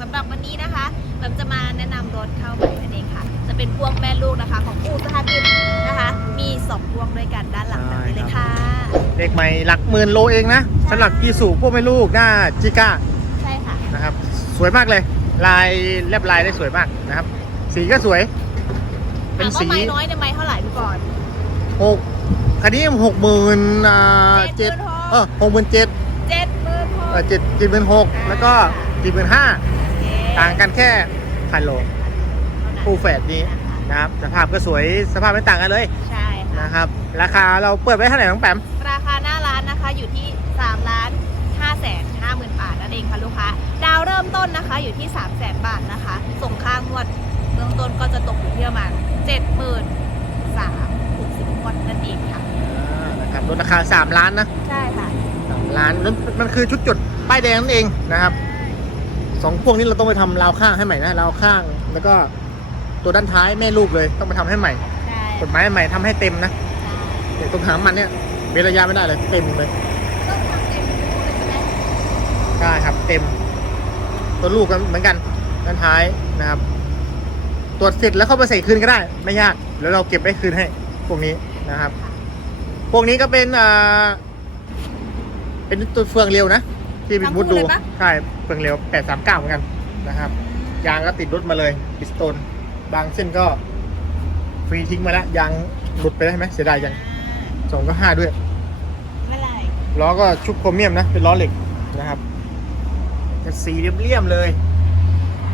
สำหรับวันนี้นะคะแบมจะมาแนะนำรถเข้าใหม่นั่นเองค่ะ จะเป็นพวงแม่ลูกนะคะ ของอู่สถานิตนะคะ มีสองพวงด้วยกันด้านหลังแบบนี้เลยค่ะ เด็กใหม่หลักหมื่นโลเองนะสำหรับอีสุพวกไม่ลูกหน้าจิก้าใช่ค่ะนะครับ สวยมากเลย ลายเรียบลายได้สวยมากนะครับ สีก็สวย เป็นถามว่าสีไม้น้อยเนี่ยไม้เท่าไหร่พี่ก่อนหกคันนี้หกหมื่นอ่าเจ็เจ็ดดหมื่นหกเออหกหมื่นเจ็ดเจ็ดหมื่นหกเออเจ็ดเจ็ดหมื่นหกแล้วก็เจ็ดหมื่นห้า ต่างกันแค่พันโลคู่แฝดนี้นะครับสภาพก็สวยสภาพไม่ต่างกันเลยใช่ค่ะนะครับ ราคาเราเปิดไว้เท่าไหร่น้องแปมราคาหน้าร้านนะคะอยู่ที่3ล้าน5แสน5หมื่นบาทนั่นเองค่ะลูกค้าดาวเริ่มต้นนะคะอยู่ที่3แสนบาทนะคะ ส่งค่างวดเบื้องต้นก็จะตกอยู่ที่ประมาณ7หมื่นสามหกสิบงวดนั่นเองค่ะอ่านะครับลดราคา 3 ล้านนะใช่ค่ะสามล้านนั่นมันคือชุดจดป้ายแดงนั่นเองนะครับ สองพวกนี้เราต้องไปทำราวข้างให้ใหม่นะราวข้าง แล้วก็ตัวด้านท้ายแม่ลูกเลย ต้องไปทำให้ใหม่ใช่กฎหมายใหม่ทำให้เต็มนะเนี่ยตรงหางมันเนี่ยเว้นระยะไม่ได้เลยเต็มเลยต้องทำเต็มรูเลยใช่ไหมใช่ครับเต็ม ตัวลูกก็เหมือนกันด้านท้ายนะครับ ตรวจเสร็จแล้วเข้าไปใส่คืนก็ได้ ไม่ยากแล้วเราเก็บไว้คืนให้พวกนี้นะครับ พวกนี้ก็เป็นอ่าเป็นตัวเฟืองเร็วนะที่พี่มุดดูใช่เฟืองเร็ว 839 เหมือนกันนะครับ ยางก็ติดรถมาเลยปิสโตน บางเส้นก็ฟรีทิ้งมาแล้ว ยางหลุดไปได้วใช่ไหมเสียดายยังสองก็ห้าด้วยไม่เป็นไรล้อก็ชุบโครเมียมนะ เป็นล้อเหล็กนะครับจะสีเรียบๆเลย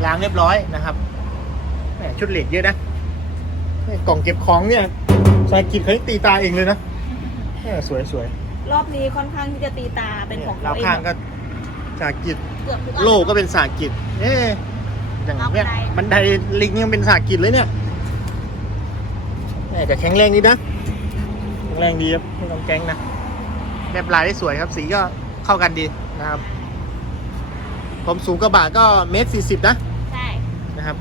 ล้างเรียบร้อยนะครับแหมชุดเหล็กเยอะนะเนี่ยกล่องเก็บของเนี่ยสายกิจเขาตีตาเองเลยนะเออสวยสวยรอบนี้ค่อนข้างที่จะตีตาเป็นของเราเขาเองข้างก็สากิจเกือบทุกอัน โลก็เป็นสากิจเอ๊ะอย่างเนี้ยเอาบับันนไดไดลิงยังเป็นสากิจเลยเนี่ยแหมแต่แข็งแรงดีนะ แข็งแรงดีครับไม่ต้องแก๊งนะแนบลายได้สวยครับ สีก็เข้ากันดีนะครับความสูงกระบะก็เมตรสี่สิบนะใช่ นะครับ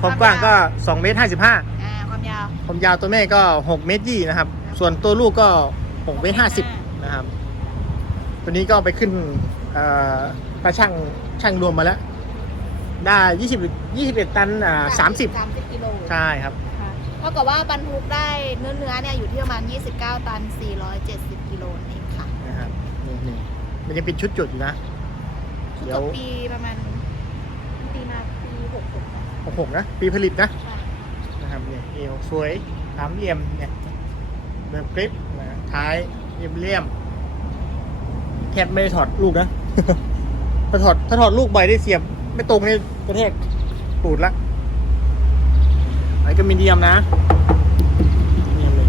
ความกว้างก็สองเมตรห้าสิบห้า อ่า ความยาว ความยาวตัวแม่ก็หกเมตรยี่นะครับ ส่วนตัวลูกก็หกเมตรห้าสิบนะครับ ตัวนี้ก็เอาไปขึ้นเอ่อ ตาช่างช่างรวมมาแล้ว ได้ยี่สิบยี่สิบเอ็ดตันอ่าสามสิบสามสิบกิโลใช่ครับค่ะเท่ากับว่าบรรทุกได้เนื้อเนื้อๆเนี่ยอยู่ที่ประมาณ 29 ตัน 470 กิโลนั่นเองค่ะนะครับนี่นี่มันจะเป็นชุดจุดอยู่นะชุดเดี๋จยวบปีประมาณปีมาปี66นะหกหกนะ ปีผลิตนะใช่นะครับเนี่ยเอวสวยสามเหลี่ยมเนี่ยเบบกริปนะท้ายเรียบเรียมแทบไม่ได้ถอดลูกนะ ถ้าถอดถ้าถอดลูกใบได้เสียบ ไม่ตรงในกระแทกปูดละไอ้ก็มีเดียมนะเดียมเลย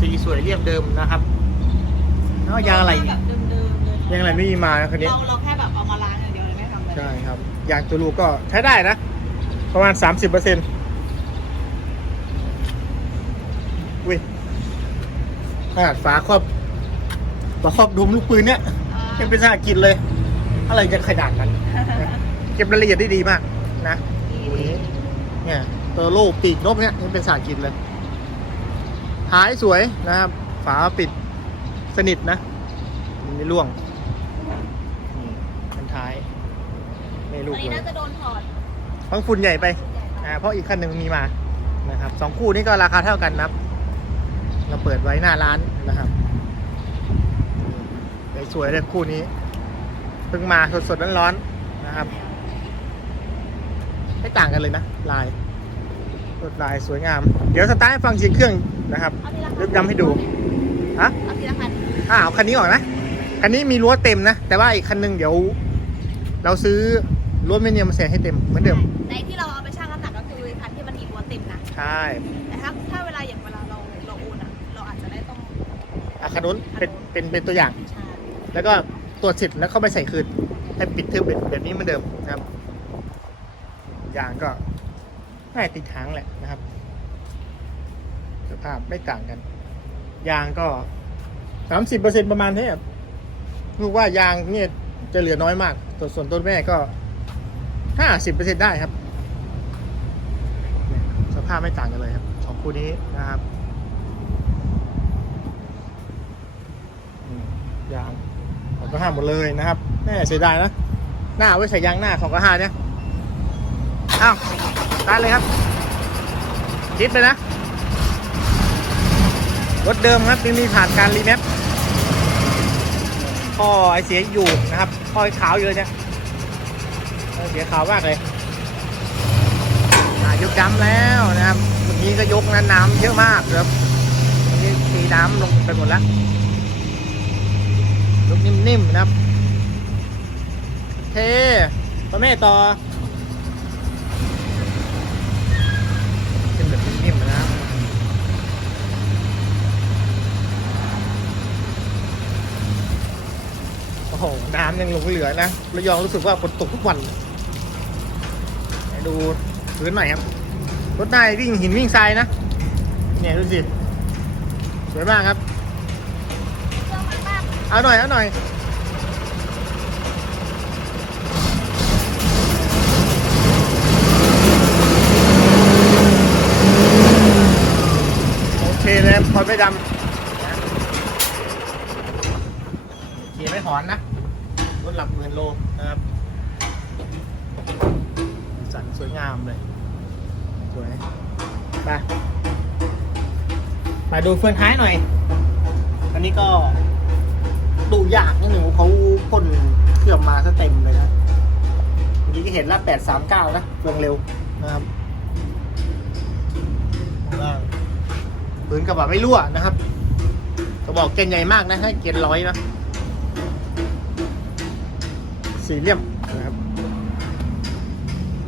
สีสวยเรียบเดิมนะครับแล้วยางอะไรแบบเดิมๆเลยยางอะไรไม่มีมานะคันนี้ เราเราแค่แบบเอามาล้างอย่างเดียวเลยไม่ทำอะไรใช่ครับยางตัวลูกก็ใช้ได้นะ ประมาณ 30เปอร์เซ็นต์อุ้ยขนาดฝาครอบ ฝาครอบดุมลูกปืนเนี่ยอ่ายังเป็นสากินเลย อะไรจะขนาดนั้นเก็บรายละเอียดได้ดีมากนะดีเนี่ยตัวลูกปีกนกเนี่ยยังเป็นสากินเลยท้ายสวยนะครับ ฝาปิดสนิทนะมันไม่ร่วงนี่เป็นท้ายไม่ๆลูอักนนี้เลน่ายจะโดนถอดฟังฝุ่นใหญ่ไปอ่าเพราะอีกคันหนึ่งมีมานะครับสองคู่นี้ก็ราคาเท่ากันนะครับ เราเปิดไว้หน้าร้านนะครับนี่ สวยเลยคู่นี้ เพิ่งมาสดๆร้อนๆนะครับ ไม่ต่างกันเลยนะ ลายลวดลายสวยงาม เดี๋ยวสตาร์ทให้ฟังเสียงเครื่องนะครับเอาทีละยกย้ำให้ดูฮะเอาทีละคันอ่าเอาคันนี้ก่อนนะ คันนี้มีรั้วเต็มนะ แต่ว่าอีกคันหนึงเดี๋ยว เราซื้อรั้วเมเนียมมาใส่ให้เต็มเหมือนเดิม ในที่เราเอาไปชั่งน้ำหนักก็คือคันที่มันมีรั้วเต็มนะ ใช่แต่ถ้าถ้าเวลาอย่างเวลาเราเราโอนอะ เราอาจจะได้ต้องอาคันนู้นเป็นเป็นเป็นตัวอย่าง ใช่ แล้วก็ตรวจเสร็จแล้วเข้าไปใส่คืน ให้ปิดทึบเป็นแบบนี้เหมือนเดิมนะครับ ยางก็น่ติดทางแหละนะครับ สภาพไม่ต่างกัน ยางก็สามสิบเปอร์เซ็นประมาณนี้ครับว่ายางเนี่ยจะเหลือน้อยมากส่วนส่วนต้นแม่ก็ห้าสิบเปอร์เซ็นได้ครับ สภาพไม่ต่างกันเลยครับสองคู่นี้นะครับอืมยาง ก็ห้าหมดเลยนะครับแม่เสียดายนะ หน้าไว้ใส่ยางหน้าสองก็ห้าเนี่ยอ้าวได้เลยครับจิดเลยนะรถเดิมครับยังมีผ่านการรีแมปท่อไอเสียอยู่นะครับท่อไอขาวอยู่เลยเนี่ยเสียขาวมากเลยยกดำแล้วนะครับเมื่อกี้ก็ยกนะน้ำเยอะมากครับเมื่อกี้ตีน้ำลงไปหมดแล้ว ยกนิ่มๆนะครับเคพ่อแม่ต่อเป็นแบบนิ่มๆนะครับโอ้โหน้ำยังหลงเหลือนะระยองรู้สึกว่าฝนตกทุกวันไหนดูพื้นหน่อยครับรถได้วิ่งหินวิ่งทรายนะเนี่ยดูสิสวยมากครับ เอาหน่อย เอาหน่อยโอเคเลยพอไม่ดำเกียไม่ถอนนะรถหลับหมื่นโลนะครับ สันสวยงามเลย สวยไปมาดูเฟืองท้ายหน่อย อันนี้ก็ ดูยากนะหนูเขาพ่นเครื่องมาซะเต็มเลยนะเมื่อกี้ก็เห็นละแปดสามเก้านะเฟืองเร็วนะครับข้างล่างพื้นกระบะไม่รั่วนะครับกระบอกเกณฑ์ใหญ่มากนะให้เกณฑ์ร้อยนะสี่เหลี่ยมนะครับ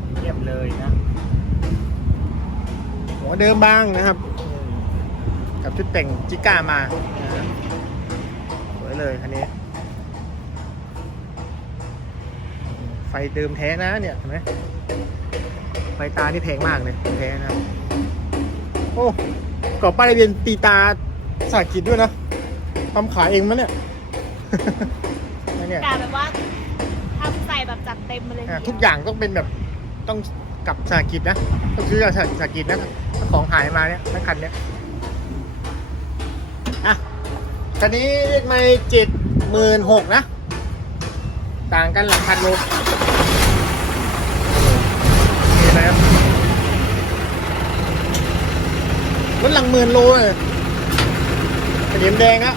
สี่เหลี่ยมเลยนะหัวเดิมบ้างนะครับอืมกับชุดแต่งจิก้ามานะสวย เลยคันนี้ ไฟเดิมแท้นะเนี่ยเห็นไหมไฟตานี่แพงมากเลยแท้นะครับโอ้กรอบป้ายทะเบียนตีตาสากิจด้วยนะทำขายเองมั้ยเนี่ยเนี่ยกลายแบบว่าทำใส่แบบจัดเต็มมาเลยอะทุกอย่างต้องเป็นแบบต้องกลับสากิจนะต้องซื้อจากสากิจนะถ้าของหายมาเนี่ยทั้งคันเนี่ยอะ คันนี้ไม่เจ็ดหมื่นหกนะ ต่างกันหลักพันโลนี่นะครับรถหลังหมื่นโลเลยกระเดียมแดงอะ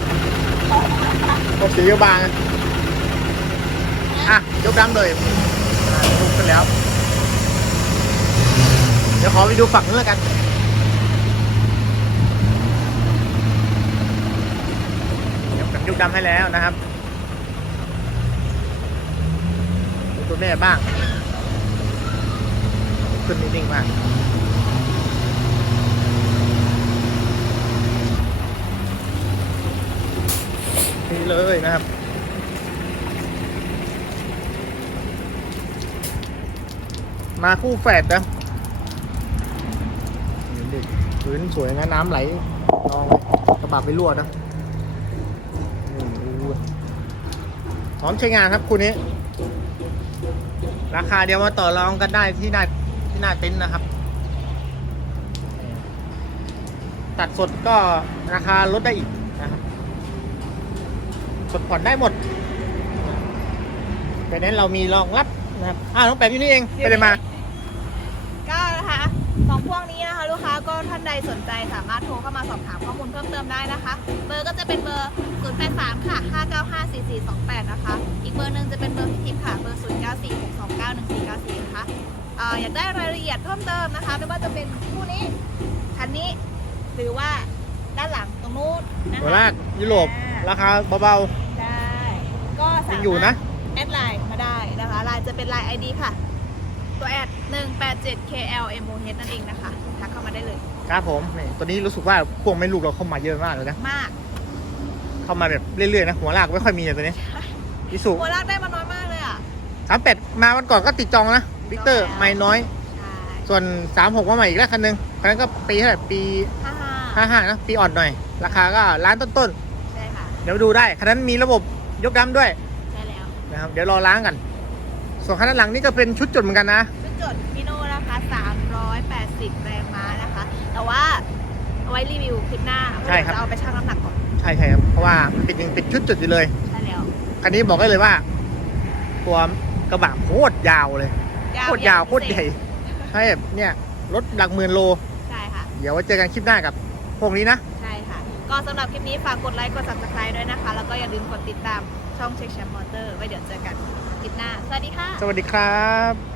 พอสีบางอะยกดังเลยอะยกกันแล้ว เดี๋ยวขอไปดูฝั่งนู้นแล้วกัน เดี๋ ยวกันยกดำให้แล้วนะครับดูตัวแม่บ้าง ขึ้นนิ่งๆมากนี่เลยนะครับมาคู่แฝดนะเด็กพื้นสวยนะน้ำไหลนองกระบะไม่รั่วนะนี่ดู พร้อมใช้งานครับคู่นี้ ราคาเดียวมาต่อรองกันได้ที่หน้าที่หน้าเต็นท์นะครับ ตัดสดก็ราคาลดได้อีกนะครับสดผ่อนได้หมดแต่นั้นเรามีรองรับนะครับ อ้าวน้องแปมอยู่นี่เอง ไปเลยมา ก็นะคะสองพวกนี้ นะคะลูกค้าก็ท่านใดสนใจสามารถโทรเข้ามาสอบถามข้อมูลเพิ่มเติมได้นะคะ เบอร์ก็จะเป็นเบอร์ 083 ค่ะ 5954428 นะคะ อีกเบอร์หนึ่งจะเป็นเบอร์พิทิพย์ค่ะ เบอร์ 0946291494 นะคะเอ่ออยากได้รายละเอียดเพิ่มเติมนะคะไม่ว่าจะเป็นคู่นี้คันนี้หรือว่าด้านหลังตรงนู้นนะหัวคะลากยุโรปราคาเบาได้ก็สายัมางรถอยู่นะแอดไลน์มาได้นะคะไลน์จะเป็นไลน์ ID ค่ะ ตัวแอด 187 KLMOH นั่นเองนะคะทักเข้า มาได้เลยๆครับผมนี่ตัวนี้รู้สึกว่าพวกแม่ลูกเราเข้ามาเยอะมากเลยนะ มาก เข้ามาแบบเรื่อยๆนะ หัวลากไม่ค่อยมีเลยตัวนี้อิสุหัวลากได้มาน้อยมากเลยอะสามแปดมาวันก่อนก็ติดจองนะวิกเตอร์จองแล้วไม่น้อยใช่ส่วนสามหกมาใหม่อีกแล้วคันหนึงคันนั้นก็ปีเท่าไหร่ปีฮ่าห้าห้านะปีอ่อนหน่อย ราคาก็ล้านต้นใช่ค่ะๆเดี๋ยวดูได้คันนั้นมีระบบยกดำด้วยใช่แล้วนะครับเดี๋ยวรอล้างกันส่วนคันด้านหลังนี่ก็เป็นชุดจดเหมือนกันนะชุดจดพิโน่ นะคะ 380 แรงม้านะคะ แต่ว่าเอาไว้รีวิวคลิปหน้าใช่ครับจะเอาไปชั่งน้ำหนักก่อน ใช่ใช่ครับ เพราะว่ามันเป็นยังเป็นชุดจดอยู่เลย ใช่แล้วนคันนี้บอกได้เลยว่า ตัวกระบะโคตรยาวเลย โคตรยาวโคตรใหญ่ให้แบบเนี่ยรถหลักหมื่นโล ใช่ค่ะ เดี๋ยวไว้เจอกันคลิปหน้ากับ พวกนี้นะ ใช่ค่ะ ก็สำหรับคลิปนี้ฝากกดไลค์ กด subscribe ด้วยนะคะ แล้วก็อย่าลืมกดติดตามช่องเช็คแชมป์มอเตอร์ ไว้เดี๋ยวเจอกันคลิปหน้า สวัสดีค่ะ สวัสดีครับ